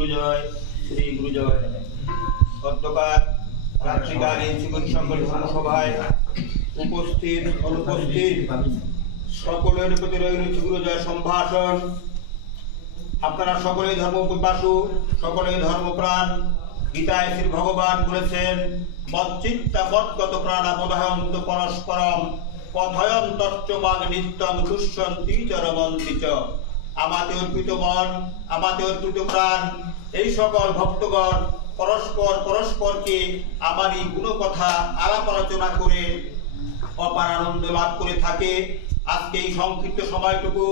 গুরুজয় শ্রী গুরুজয় গতকাল রাত্রিকালীন জীবন সকল ধর্মসভায় উপস্থিত অনুপস্থিত সকলের প্রতি রইল গুরুজয় সম্ভাষণ। আপনারা সকলেই ধর্ম পিপাসু, সকলেই ধর্মপ্রাণ। গীতায় শ্রী ভগবান বলেছেন, মচ্চিত্তা মদ্গত প্রাণা বোধয়ন্ত পরস্পরম পথয়ন্তশ্চ মাগ নিত্যং শুষ্যন্তি চ রমন্তি চ। আমাতে অর্পিত মন, আমাতে অর্পিত প্রাণ, এই সকল ভক্তগণ পরস্পরকে আমারই গুণকথা আলাপ আলোচনা করে অপার আনন্দ লাভ করে থাকে। আজকে এই সংক্ষিপ্ত সময়টুকু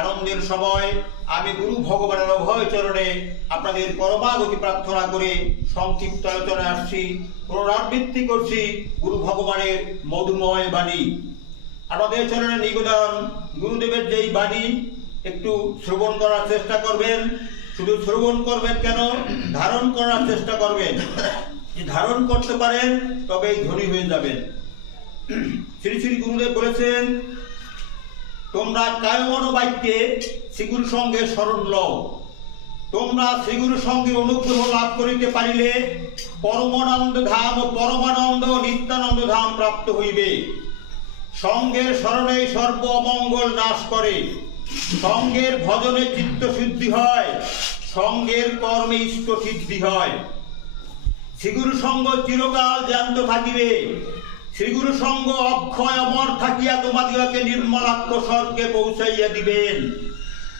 আনন্দের সময় আমি গুরু ভগবানের অভয় চরণে আপনাদের পরমাগতি প্রার্থনা করে সংক্ষিপ্ত আলোচনায় আসছি, পুনরাবৃত্তি করছি গুরু ভগবানের মধুময় বাণী। আমাদের চরণে নিবেদন, গুরুদেবের যেই বাণী একটু শ্রবণ করার চেষ্টা করবেন। শুধু শ্রবণ করবেন কেন, ধারণ করার চেষ্টা করবেন। ধারণ করতে পারেন তবেই ধনী হয়ে যাবেন। শ্রী শ্রী গুরুদেব বলেছেন, তোমরা কায়মন বাক্যে শ্রীগুরু সঙ্গে শরণ লও। তোমরা শ্রীগুরু সঙ্গে অনুগ্রহ লাভ করিতে পারিলে পরমানন্দ ধাম ও পরমানন্দ নিত্যানন্দ ধাম প্রাপ্ত হইবে। সঙ্গের শরণে সর্ব অমঙ্গল নাশ করে। সঙ্গের ভজনে চিত্ত শুদ্ধি হয়, সঙ্গের কর্মে ইষ্ট সিদ্ধি হয়। শ্রীগুরু সঙ্গ চিরকাল জ্যান্ত থাকিবে। শ্রীগুরু সঙ্গ অক্ষয় অমর থাকিয়া তোমাদিগকে নির্মলাক্ষ স্বর্গে পৌঁছাইয়া দিবেন।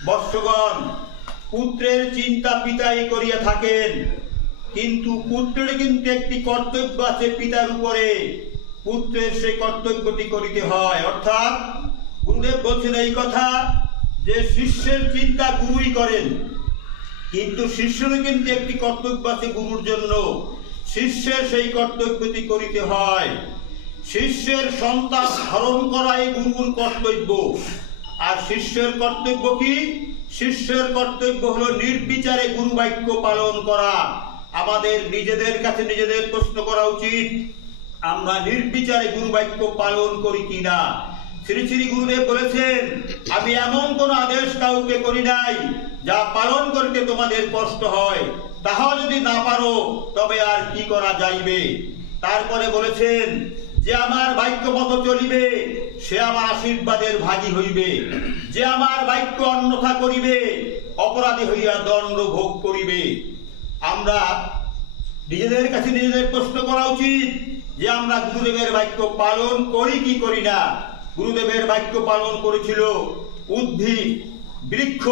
বৎসগণ, পুত্রের চিন্তা পিতাই করিয়া থাকেন, কিন্তু পুত্রের কিন্তু একটি কর্তব্য আছে পিতার উপরে। পুত্রের সেই কর্তব্যটি করিতে হয়। অর্থাৎ গুরুদেব বলছেন এই কথা যে শিষ্যের চিন্তা গুরুই করেন, কিন্তু শিষ্যেরও কিন্তু একটি কর্তব্য আছে গুরুর জন্য। শিষ্যের সেই কর্তব্যটি করিতে হয়। শিষ্যের সন্তান ধারণ করাই গুরুর কর্তব্য। আর শিষ্যের কর্তব্য কি? শিষ্যের কর্তব্য হলো নির্বিচারে গুরু বাক্য পালন করা। আমাদের নিজেদের কাছে নিজেদের প্রশ্ন করা উচিত, আমরা নির্বিচারে গুরু বাক্য পালন করি কিনা। শ্রী শ্রী গুরুদেব বলেছেন, আমি এমন কোন আদেশ কাউকে করি নাই যা পালন করতে তোমাদের কষ্ট হয়। তাহা যদি না পারো তবে আর কি করা যাইবে। তারপরে বলেছেন, যে আমার বাক্য মতো চলিবে সে আমার আশীর্বাদের ভাগী হইবে। যে আমার বাক্য অন্যথা করিবে অপরাধী হইয়া দণ্ড ভোগ করিবে। আমরা নিজেদের কাছে নিজেদের প্রশ্ন করা উচিত যে আমরা গুরুদেবের বাক্য পালন করি কি করি না। গুরুদেবের বাক্য পালন করেছিল উদ্ভিদ, বৃক্ষ,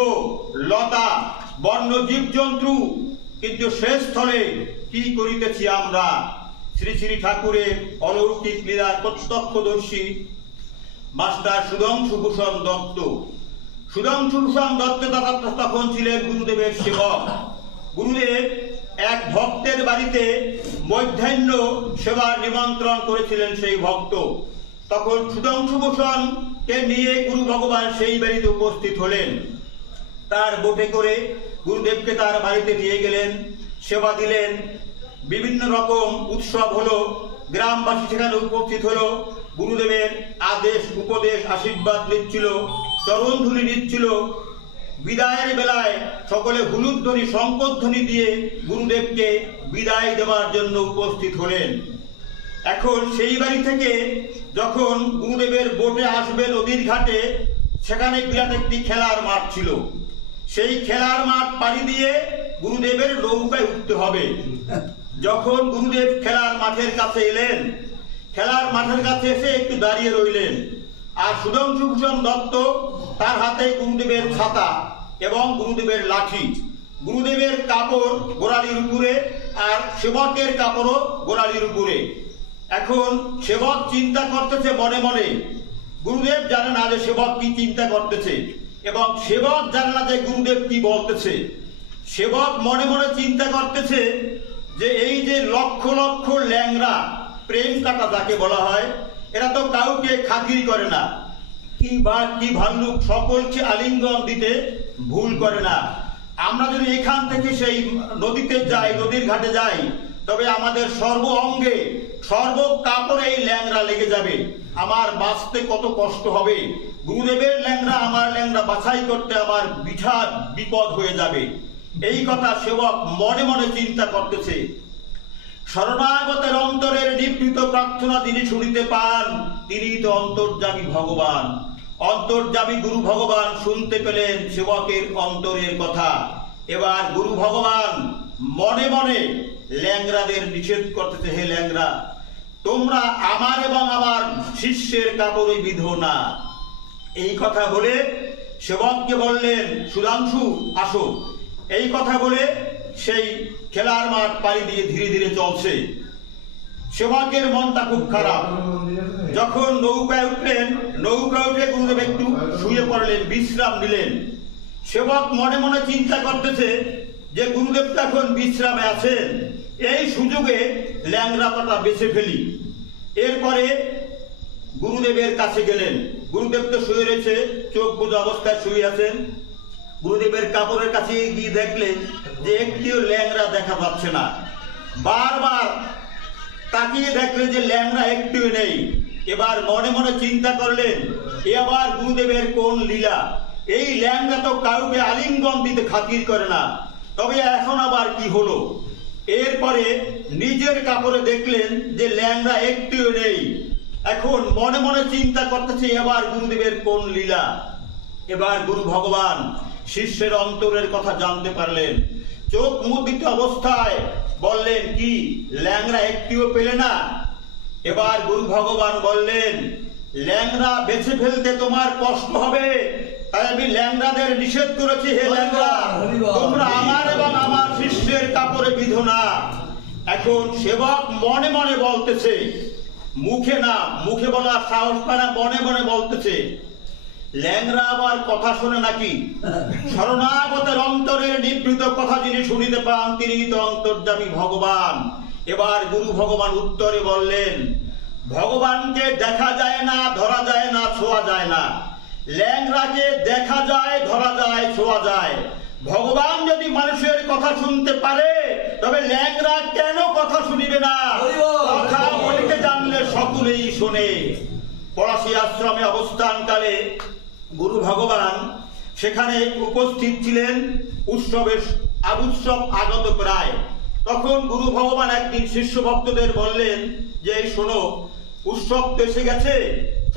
লতা, বন্য জীবজন্তু, কিন্তু শেষ স্থলে কি করিতেছি আমরা? শ্রী শ্রী ঠাকুরের অলৌকিক লীলার প্রত্যক্ষদর্শী মাস্টার সুধাংশুভূষণ দত্ত। সুধাংশুভূষণ দত্ত তখন ছিলেন গুরুদেবের সেবক। গুরুদেব এক ভক্তের বাড়িতে মধ্যাহ্ন সেবার নিমন্ত্রণ করেছিলেন সেই ভক্ত। তখন সুধাংশুভূষণকে নিয়ে গুরু ভগবান সেই বাড়িতে উপস্থিত হলেন। তার বোটে করে গুরুদেবকে তার বাড়িতে নিয়ে গেলেন, সেবা দিলেন। বিভিন্ন রকম উৎসব হলো, গ্রামবাসী সেখানে উপস্থিত হলো। গুরুদেবের আদেশ উপদেশ আশীর্বাদ নিচ্ছিল, চরণধুলি নিচ্ছিল। বিদায়ের বেলায় সকলে হুলুধ্বনি শঙ্করধ্বনি দিয়ে গুরুদেবকে বিদায় দেওয়ার জন্য উপস্থিত হলেন। এখন সেই বাড়ি থেকে যখন গুরুদেবের বোটে আসবে নদীর ঘাটে, সেখানে বিরাট একটি খেলার মাঠ ছিল। সেই খেলার মাঠ পাড়ি দিয়ে গুরুদেবের নৌকায় উঠতে হবে। যখন গুরুদেব খেলার মাঠের কাছে এলেন, খেলার মাঠের কাছে এসে একটু দাঁড়িয়ে রইলেন। আর সুধাংশুভূষণ দত্ত তার হাতে গুরুদেবের ছাতা এবং গুরুদেবের লাঠি। গুরুদেবের কাপড় গোড়ালির উপরে আর সেবকের কাপড়ও গোড়ালির উপরে। এখন সেবক চিন্তা করতেছে মনে মনে। গুরুদেব জানে না যে সেবক কি চিন্তা করতেছে, এবং সেবক জানে না যে গুরুদেব কি বলতেছে। সেবক মনে মনে চিন্তা করতেছে যে এই যে লক্ষ লক্ষ ল্যাংড়া প্রেম কাটা যাকে বলা হয়, এরা তো কাউকে খাতির করে না, কি বাঘ কি ভাল্লুক সকলকে আলিঙ্গন দিতে ভুল করে না। আমরা যদি এখান থেকে সেই নদীতে যাই, নদীর ঘাটে যাই, তবে আমাদের সর্ব অঙ্গে সর্ব কাপড়ে এই ল্যাংড়া লেগে যাবে। আমার বাঁচতে কত কষ্ট হবে। গুরুদেবের ল্যাংড়া আমার ল্যাংড়া বাছাই করতে আমার বিরাট বিপদ হয়ে যাবে। এই কথা সেবক মনে মনে চিন্তা করতেছে। শরণাগতের অন্তরের নিভৃত প্রার্থনা যিনি শুনিতে পান, তিনি তো অন্তর্যামী ভগবান। অন্তর্যামী গুরু ভগবান শুনতে পেলেন সেবকের অন্তরের কথা। এবার গুরু ভগবান মনে মনে ল্যাংড়াদের নিষেধ করতেছে, হে ল্যাংড়া, তোমরা আমার এবং আমার শিষ্যের কাপড়ে বিধো না। এই কথা বলে সেবককে বললেন, সুধাংশু আসো। এই কথা বলে সেই খেলার মাঠ পাড়ি দিয়ে ধীরে ধীরে চলছে। সেবকের মনটা খুব খারাপ। যখন নৌকায় উঠলেন, নৌকা উঠে গুরুদেব একটু শুয়ে পড়লেন, বিশ্রাম নিলেন। সেবক মনে মনে চিন্তা করতেছে যে গুরুদেব তো এখন বিশ্রামে আছেন, এই সুযোগে ল্যাংড়াটা বেছে ফেলি। এরপরে গুরুদেবের কাছে গেলেন। গুরুদেব তো শুয়ে রয়েছে, চোখ বোঝা অবস্থায় শুয়ে আছেন। গুরুদেবের কাপড়ের কাছে গিয়ে দেখলেন যে একটিও ল্যাংড়া দেখা যাচ্ছে না। বারবার তাকিয়ে দেখলেন যে ল্যাংড়া একটিও নেই। এবার মনে মনে চিন্তা করলেন, এ আবার গুরুদেবের কোন লীলা? এই ল্যাংড়া তো কাউকে আলিঙ্গন দিতে খাতির করে না, তবে এখন আবার কি হলো? এরপরে নিজের কাপড়ে দেখলেন যে ল্যাংড়া একটিও নেই। এখন মনে মনে চিন্তা করতেছে, এবার গুরুদেবের কোন লীলা? এবার গুরু ভগবান শিষ্যের অন্তরের কথা জানতে পারলেন। চোখ মুদ্রিত অবস্থায় বললেন, কি ল্যাংড়া একটিও পেলে না? এবার গুরু ভগবান বললেন, ল্যাংড়া বেছে ফেলতে তোমার কষ্ট হবে, তাই আমি ল্যাংড়াদের নিষেধ করেছি। হে ল্যাংড়া, তোমরা আমার এবং আমার শিষ্যের কাপড়ে বিধো না। এখন সেবক মনে মনে বলতেছে, মুখে না, মুখে বলার সাহস পায় না, মনে মনে বলতেছে, ল্যাংড়া আবার কথা শোনে নাকি? শরণাগতের অন্তরের নিভৃত কথা যিনি শুনিতে পান, তিনি তো অন্তর্যামী ভগবান। এবার গুরু ভগবান উত্তরে বললেন, ভগবানকে দেখা যায় না, ধরা যায় না, ছোঁয়া যায় না। ল্যাংড়াকে দেখা যায়, ধরা যায়, ছোঁয়া যায়। ভগবান যদি মানুষের কথা শুনতে পারে, তবে ল্যাংড়া কেন কথা শুনিবে না? কথা বলিতে জানলে সকলেই শোনে। পলাশী আশ্রমে অবস্থানকালে গুরু ভগবান সেখানে উপস্থিত ছিলেন। উৎসবের উৎসব আগত প্রায়। তখন গুরু ভগবান একদিন শিষ্য ভক্তদের বললেন যে, এই শোনো, উৎসব তো এসে গেছে,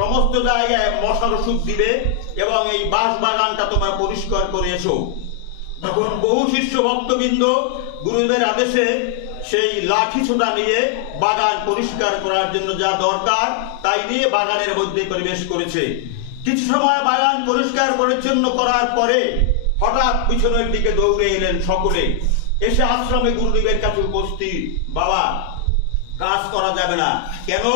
সমস্ত জায়গায় মশার ওষুধ দিবে এবং এই বাঁশ বাগানটা তোমরা পরিষ্কার করে এসো। তখন বহু শিষ্য ভক্তবৃন্দ গুরুদেবের আদেশে সেই লাঠি ছোটা নিয়ে বাগান পরিষ্কার করার জন্য যা দরকার তাই নিয়ে বাগানের মধ্যে প্রবেশ করেছে। কিছু সময় বাগান পরিষ্কার পরিচ্ছন্ন করার পরে হঠাৎ পিছনের দিকে দৌড়ে এলেন সকলে। এসে আশ্রমে গুরুদেবের কাছে উপস্থিত, বাবা কাজ করা যাবে না। কেন?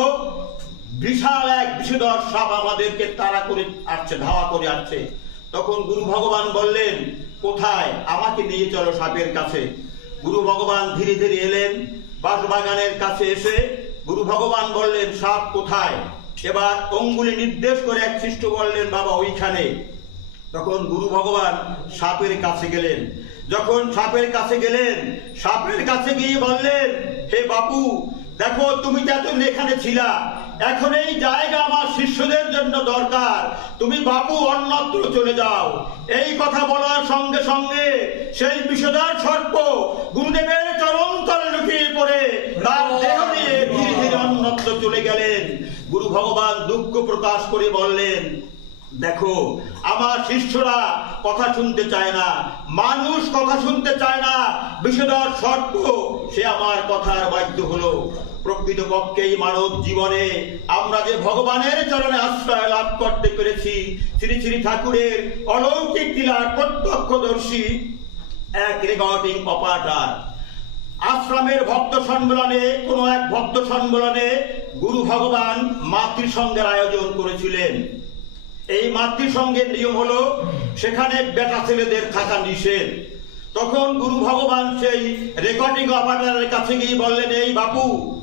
বিশাল এক বিষধর সাপ আমাদেরকে তাড়া করে আসছে, ধাওয়া করে আসছে। তখন গুরু ভগবান বললেন, কোথায়? আমাকে নিয়ে চলো সাপের কাছে। গুরু ভগবান ধীরে ধীরে এলেন বাঁশবাগানের কাছে। এসে গুরু ভগবান বললেন, সাপ কোথায়? এবার অঙ্গুলি নির্দেশ করে এক শিষ্য বললেন, বাবা ওইখানে। তখন গুরু ভগবান সাপের কাছে গেলেন। যখন সাপের কাছে গেলেন, সাপের কাছে গিয়ে বললেন, হে বাপু, দেখো তুমি তো এতদিন এখানে ছিলা, এখন এই জায়গা আমার শিষ্যদের জন্য দরকার, তুমি বাপু অন্যত্র চলে যাও। এই কথা বলার সঙ্গে সঙ্গে সেই বিষধর সর্প গুরুদেবের চরণ তলে লুকিয়ে পড়ে তার দেহ নিয়ে ধীরে ধীরে অন্যত্র চলে গেলেন। গুরু ভগবান দুঃখ প্রকাশ করে বললেন, দেখো আমার শিষ্যরা কথা শুনতে চায় না, মানুষ কথা শুনতে চায় না, বিষধর সর্প সে আমার কথার বাধ্য হলো। প্রকৃতপক্ষেই মানব জীবনে আমরা যে ভগবানের চরণে আশ্রয় লাভ করতে পেরেছি, শ্রী শ্রী ঠাকুরের অলৌকিক লীলার প্রত্যক্ষদর্শী এক রেকর্ডিং অপারেটর। আশ্রমের ভক্ত সম্মেলনে, কোন এক ভক্ত সম্মেলনে গুরু ভগবান মাতৃসংঘের আয়োজন করেছিলেন। এই মাতৃসংঘের নিয়ম হলো সেখানে বেটা ছেলেদের থাকা নিষেধ। তখন গুরু ভগবান সেই রেকর্ডিং অপারেটরের কাছে গিয়ে বললেন, এই বাপু